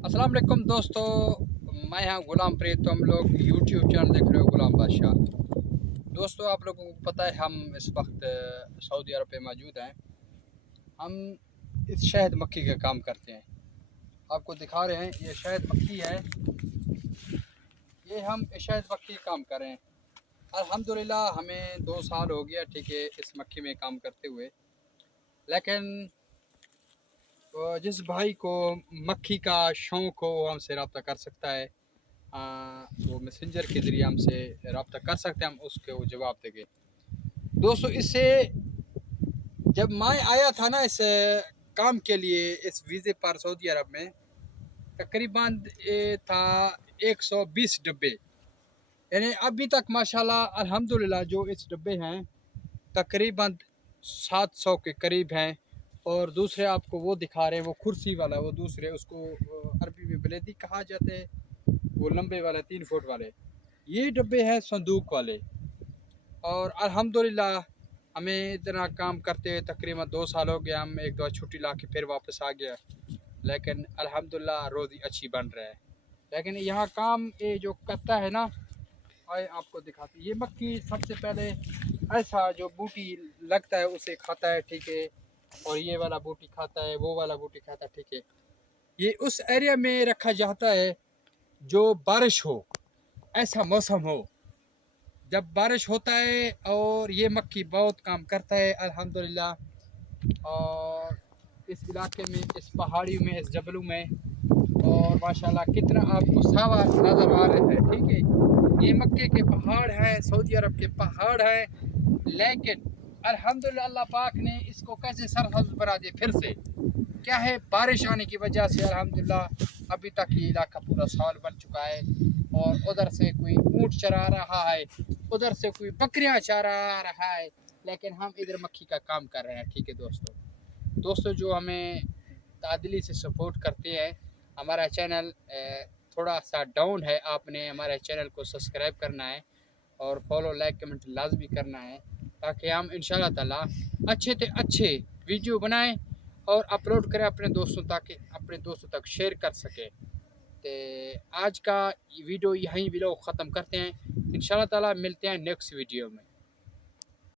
अस्सलाम वालेकुम दोस्तों, मैं यहाँ गुलाम प्रीत। तो हम लोग यूट्यूब चैनल देख रहे हो गुलाम बादशाह। दोस्तों, आप लोगों को पता है हम इस वक्त सऊदी अरब पे मौजूद हैं। हम इस शहद मक्खी का काम करते हैं। आपको दिखा रहे हैं, ये शहद मक्खी है। ये हम इस शहद मक्खी का काम कर रहे हैं। अल्हम्दुलिल्लाह हमें 2 साल हो गया, ठीक है, इस मक्खी में काम करते हुए। लेकिन जिस भाई को मक्खी का शौक़ हो वो हमसे रब्ता कर सकता है। वो मैसेंजर के ज़रिए हमसे रब्ता कर सकते हैं, हम उसके वो जवाब देंगे। दोस्तों, इससे जब मैं आया था ना इस काम के लिए, इस वीज़े पर सऊदी अरब में, तकरीबन था 120 डब्बे। यानी अभी तक माशाल्लाह अल्हम्दुलिल्लाह जो इस डब्बे हैं तकरीबन 700 के करीब हैं। और दूसरे आपको वो दिखा रहे हैं, वो कुर्सी वाला, वो दूसरे उसको अरबी में बलेदी कहा जाते हैं, वो लंबे वाले 3 फुट वाले। ये डब्बे हैं संदूक वाले। और अल्हम्दुलिल्लाह हमें इतना काम करते हुए तकरीबन 2 साल हो गया। हम एक दो छुट्टी ला के फिर वापस आ गया, लेकिन अल्हम्दुलिल्लाह रोज़ी अच्छी बन रहा है। लेकिन यहाँ काम ये जो करता है ना, आए आपको दिखाते। ये मक्खी सबसे पहले ऐसा जो बूटी लगता है उसे खाता है, ठीक है, और ये वाला बूटी खाता है, वो वाला बूटी खाता है, ठीक है। ये उस एरिया में रखा जाता है जो बारिश हो, ऐसा मौसम हो। जब बारिश होता है और ये मक्खी बहुत काम करता है अल्हम्दुलिल्लाह। और इस इलाके में, इस पहाड़ियों में, इस जबलों में, और माशाल्लाह कितना आपको सावा नज़र आ रहा है, ठीक है। ये मक्के के पहाड़ हैं, सऊदी अरब के पहाड़ हैं। लेकिन अल्हम्दुलिल्लाह अल्लाह पाक ने इसको कैसे सरसब्ज बना दिया फिर से। क्या है, बारिश आने की वजह से अल्हम्दुलिल्लाह अभी तक ये इलाका पूरा साल बन चुका है। और उधर से कोई ऊँट चरा रहा है, उधर से कोई बकरियां चरा रहा है, लेकिन हम इधर मक्खी का काम कर रहे हैं, ठीक है दोस्तों। जो हमें तादिली से सपोर्ट करते हैं, हमारा चैनल थोड़ा सा डाउन है, आपने हमारे चैनल को सब्सक्राइब करना है और फॉलो, लाइक, कमेंट लाजमी करना है, ताकि हम इंशाल्लाह ताला अच्छे से अच्छे वीडियो बनाएं और अपलोड करें अपने दोस्तों, ताकि अपने दोस्तों तक शेयर कर सकें। तो आज का वीडियो यहीं वीडियो ख़त्म करते हैं। इंशाल्लाह ताला मिलते हैं नेक्स्ट वीडियो में।